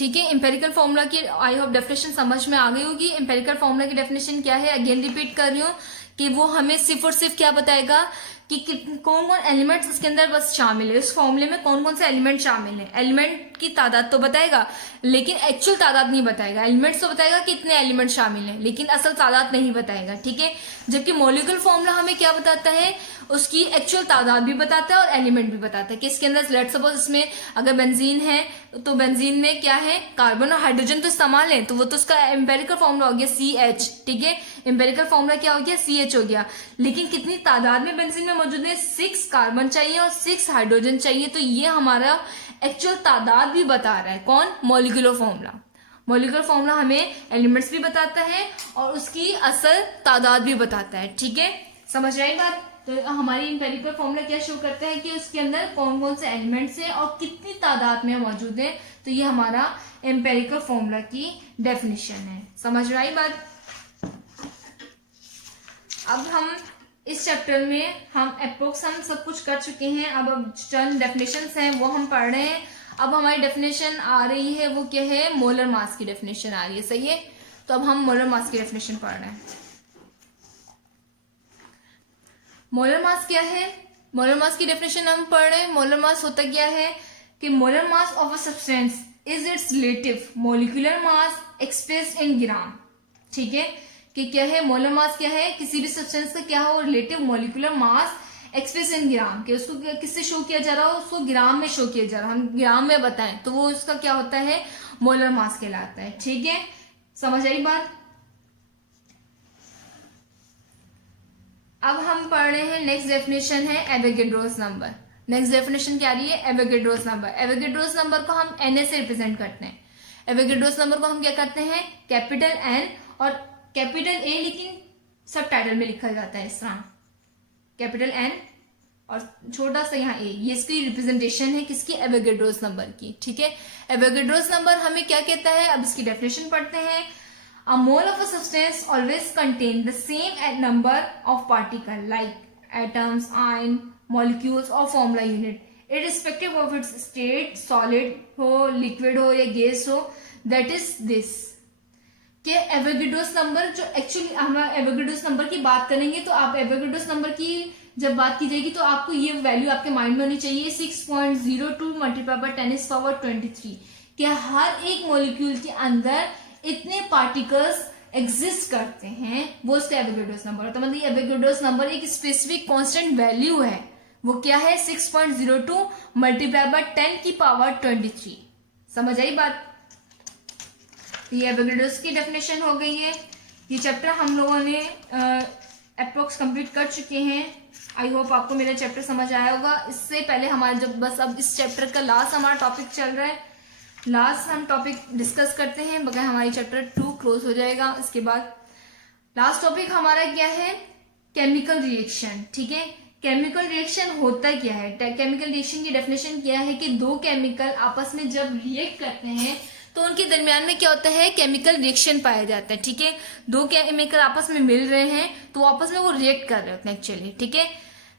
ठीक है। Empirical formula की आई होप डेफिनेशन समझ में आ गई होगी। एम्पेरिकल फॉर्मूला की डेफिनेशन क्या है, अगेन रिपीट कर रही हूँ कि वो हमें सिर्फ और सिर्फ क्या बताएगा कि कौन कौन एलिमेंट्स उसके अंदर बस शामिल है, उस फॉर्मूले में कौन कौन से एलिमेंट शामिल है। एलिमेंट की तादाद तो बताएगा लेकिन एक्चुअल तादाद नहीं बताएगा। एलिमेंट्स तो बताएगा कि इतने एलिमेंट शामिल हैं लेकिन असल तादाद नहीं बताएगा, ठीक है। जबकि मॉलिक्यूलर फॉर्मूला हमें क्या बताता है, उसकी एक्चुअल तादाद भी बताता है और एलिमेंट भी बताता है कि इसके अंदर लेट सपोज इसमें अगर बेंजीन है तो बेंजीन में क्या है, कार्बन और हाइड्रोजन तो इस्तेमाल है, तो वो तो उसका एम्पेरिकल फॉर्मूला हो गया CH, ठीक है। एम्पेरिकल फॉर्मूला क्या हो गया, CH हो गया। लेकिन कितनी तादाद में बेंजीन में मौजूद है, 6 कार्बन चाहिए और 6 हाइड्रोजन चाहिए, तो ये हमारा एक्चुअल तादाद भी बता रहा है। कौन, मॉलिक्यूलर फॉर्मूला। मॉलिक्यूलर फॉर्मूला हमें एलिमेंट्स भी बताता है और उसकी असल तादाद भी बताता है, ठीक है। समझ रहे बात। तो हमारी एम्पेरिकल फॉर्मूला क्या शो करता है कि उसके अंदर कौन कौन से एलिमेंट्स हैं और कितनी तादाद में मौजूद है, तो ये हमारा एम्पेरिकल फॉर्मूला की डेफिनेशन है। समझ रही बात। अब हम इस चैप्टर में हम अप्रोक्स हम सब कुछ कर चुके हैं। अब चंद डेफिनेशंस हैं वो हम पढ़ रहे हैं। अब हमारी डेफिनेशन आ रही है वो क्या है, मोलर मास की डेफिनेशन आ रही है, सही है। तो अब हम मोलर मास की डेफिनेशन पढ़ रहे हैं। मोलर मास क्या है, मोलर मास की डेफिनेशन हम पढ़ रहे हैं। मोलर मास होता क्या है कि molar mass of a substance is its relative molecular mass expressed in gram, ठीक है। कि क्या है, मोलर मास क्या है, किसी भी सब्सटेंस का क्या हो, relative molecular mass express in gram, कि उसको किससे शो किया जा रहा हो, उसको ग्राम में शो किया जा रहा है, हम ग्राम में बताएं तो वो उसका क्या होता है, मोलर मास कहलाता है, ठीक है। समझ आई बात। अब हम पढ़ रहे हैं नेक्स्ट डेफिनेशन है एवोगैड्रोस नंबर। नेक्स्ट डेफिनेशन क्या आ रही है, एवोगैड्रोस नंबर। एवोगैड्रोस नंबर को हम Na से रिप्रेजेंट करते हैं। एवोगैड्रोस नंबर को हम क्या करते हैं, कैपिटल N और कैपिटल A, लेकिन सब टाइटल में लिखा जाता है इस तरह, कैपिटल N और छोटा सा यहाँ A। ये इसकी रिप्रेजेंटेशन है किसकी, एवोगैड्रोस नंबर की, ठीक है। एवोगैड्रोस नंबर हमें क्या कहता है, अब इसकी डेफिनेशन पढ़ते हैं। A mole of a substance always contain the same number of particles like atoms, ion, molecules or formula unit, irrespective of its state, solid हो, liquid हो या gas हो, that is this। कि एवोगैड्रोस नंबर जो actually हम Avogadro's number की बात करेंगे तो आप एवोगैड्रोस नंबर की जब बात की जाएगी तो आपको ये वैल्यू आपके माइंड में होनी चाहिए 6.02 मल्टीप्लाई बाय 10⁻23 कि हर एक मॉलिक्यूल के अंदर इतने पार्टिकल्स एग्जिस्ट करते हैं, वो उसका एवोगैड्रोस नंबर है। तो मतलब एवोगैड्रोस नंबर एक स्पेसिफिक कांस्टेंट वैल्यू है, वो क्या है 6.02 मल्टीप्लाई बाय 10⁻23। समझ आई बात। ये एवोगैड्रोस की डेफिनेशन हो गई है। ये चैप्टर हम लोगों ने अप्रोक्स कंप्लीट कर चुके हैं। आई होप आपको मेरा चैप्टर समझ आया होगा। इससे पहले हमारे जब बस अब इस चैप्टर का लास्ट हमारा टॉपिक चल रहा है, लास्ट हम टॉपिक डिस्कस करते हैं, बगैर हमारी चैप्टर 2 क्लोज हो जाएगा। इसके बाद लास्ट टॉपिक हमारा क्या है, केमिकल रिएक्शन, ठीक है। केमिकल रिएक्शन होता क्या है, केमिकल रिएक्शन की डेफिनेशन क्या है कि दो केमिकल आपस में जब रिएक्ट करते हैं तो उनके दरमियान में क्या होता है, केमिकल रिएक्शन पाया जाता है, ठीक है। दो केमिकल आपस में मिल रहे हैं तो आपस में वो रिएक्ट कर रहे होते हैं एक्चुअली, ठीक है।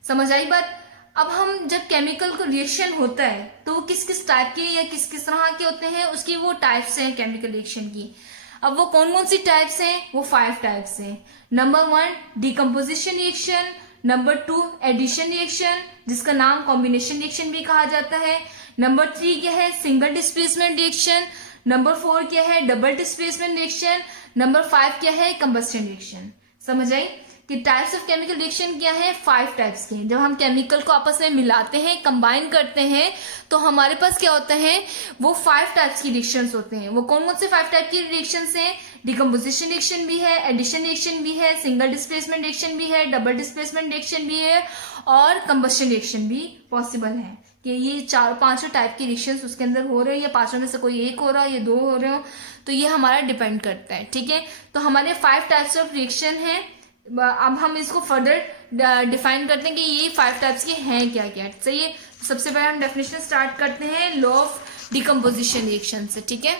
समझ आई बात। अब हम जब केमिकल को रिएक्शन होता है तो वो किस किस टाइप के या किस किस तरह के होते हैं, उसकी वो टाइप्स हैं केमिकल रिएक्शन की। अब वो कौन कौन सी टाइप्स हैं, वो 5 टाइप्स हैं। Number 1 decomposition reaction, number 2 addition reaction जिसका नाम कॉम्बिनेशन रिएक्शन भी कहा जाता है, नंबर 3 क्या है सिंगल डिस्प्लेसमेंट रिएक्शन, नंबर 4 क्या है डबल डिस्प्लेसमेंट रिएक्शन, नंबर 5 क्या है कंबस्टन रिएक्शन। समझ आई कि टाइप्स ऑफ केमिकल रिएक्शन क्या है, 5 टाइप्स के। जब हम केमिकल को आपस में मिलाते हैं, कंबाइन करते हैं, तो हमारे पास क्या होता है, वो 5 टाइप्स की रिएक्शंस होते हैं। वो कौन कौन से 5 टाइप की रिएक्शंस हैं, डिकम्पोजिशन रिएक्शन भी है, एडिशन रिएक्शन भी है, सिंगल डिस्प्लेसमेंट रिएक्शन भी है, डबल डिस्प्लेसमेंट रिएक्शन भी है और कंबस्टन रिएक्शन भी पॉसिबल है। कि ये 4-5 टाइप की रिएक्शंस उसके अंदर हो रहे हैं या 5 में से कोई एक हो रहा है या 2 हो रहे हो, तो ये हमारा डिपेंड करता है, ठीक है। तो हमारे 5 टाइप्स ऑफ रिएक्शन है। अब हम इसको फर्दर डिफाइन करते हैं कि ये 5 टाइप्स के हैं क्या क्या, सही है। सबसे पहले हम डेफिनेशन स्टार्ट करते हैं लॉ ऑफ डिकम्पोजिशन रिएक्शन से, ठीक है।